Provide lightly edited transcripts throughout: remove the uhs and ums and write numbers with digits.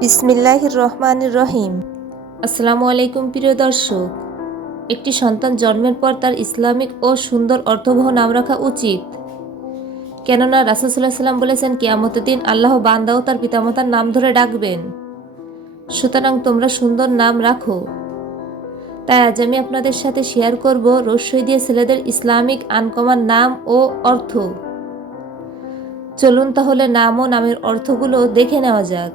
বিসমিল্লাহির রহমানির রহিম। আসসালামু আলাইকুম প্রিয় দর্শক। একটি সন্তান জন্মের পর তার ইসলামিক ও সুন্দর অর্থবহ নাম রাখা উচিত, কেননা রাসূল সাল্লাল্লাহু আলাইহি ওয়াসাল্লাম বলেছেন, কিয়ামতের দিন আল্লাহ বান্দা ও তার পিতামাতার নাম ধরে ডাকবেন। সুতরাং তোমরা সুন্দর নাম রাখো। তাই আজ আমি আপনাদের সাথে শেয়ার করব রস্যই দিয়ে ছেলেদের ইসলামিক আনকমন নাম ও অর্থ। চলুন তাহলে নাম ও নামের অর্থগুলো দেখে নেওয়া যাক।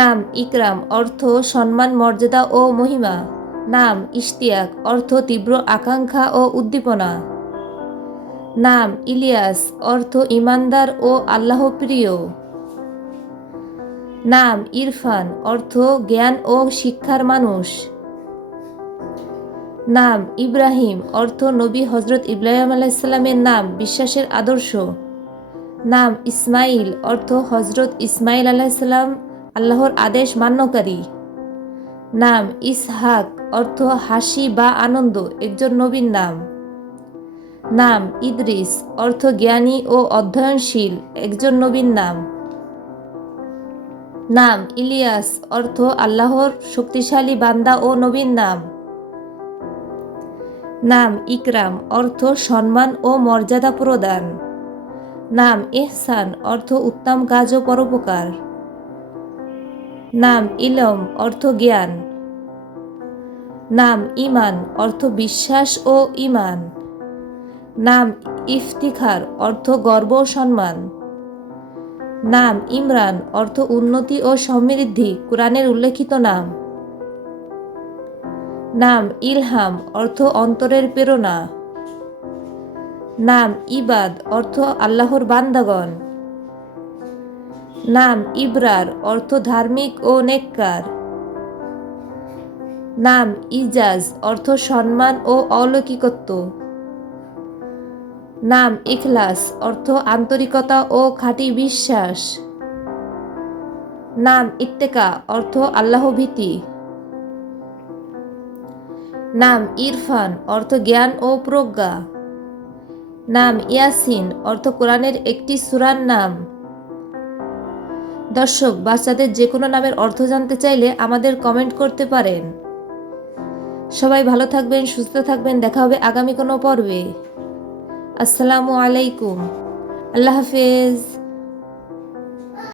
নাম ইকরাম, অর্থ সম্মান, মর্যাদা ও মহিমা। নাম ইশতিয়াক, অর্থ তীব্র আকাঙ্ক্ষা ও উদ্দীপনা। নাম ইলিয়াস, অর্থ ইমানদার ও আল্লাহ প্রিয়। নাম ইরফান, অর্থ জ্ঞান ও শিক্ষার মানুষ। নাম ইব্রাহিম, অর্থ নবী হজরত ইব্রাহিম আলাইহিসসালামের নাম, বিশ্বাসের আদর্শ। নাম ইসমাইল, অর্থ হজরত ইসমাইল আলাইহিসসালাম আল্লাহর আদেশ মান্যকারী। নাম ইসহাক, অর্থ হাসি বা আনন্দ, একজন নবীর নাম। নাম ইদ্রিস, অর্থ জ্ঞানী ও অধ্যয়নশীল, একজন নবীর নাম। নাম ইলিয়াস, অর্থ আল্লাহর শক্তিশালী বান্দা ও নবীর নাম। নাম ইকরাম, অর্থ সম্মান ও মর্যাদা প্রদান। নাম ইহসান, অর্থ উত্তম কাজ ও পরোপকার। নাম ইলম, অর্থ জ্ঞান। নাম ইমান, অর্থ বিশ্বাস ও ইমান। নাম ইফতিখার, অর্থ গর্ব ও সম্মান। নাম ইমরান, অর্থ উন্নতি ও সমৃদ্ধি, কুরআনের উল্লেখিত নাম। নাম ইলহাম, অর্থ অন্তরের প্রেরণা। নাম ইবাদ, অর্থ আল্লাহর বান্দাগণ। নাম ইবরার, অর্থ ধার্মিক ও নেককার। নাম ইজাজ, অর্থ সম্মান ও অলৌকিকত্ব। নাম ইখলাস, অর্থ আন্তরিকতা ও খাঁটি বিশ্বাস। নাম ইত্তেকা, অর্থ আল্লাহ ভীতি। নাম ইরফান, অর্থ জ্ঞান ও প্রজ্ঞা। নাম ইয়াসিন, অর্থ কোরআনের একটি সূরার নাম। দর্শক, বাচ্চাদের যে কোনো নামের অর্থ জানতে চাইলে আমাদের কমেন্ট করতে পারেন। সবাই ভালো থাকবেন, সুস্থ থাকবেন। দেখা হবে আগামী কোনো পর্বে। আসসালামু আলাইকুম। আল্লাহ হাফেজ।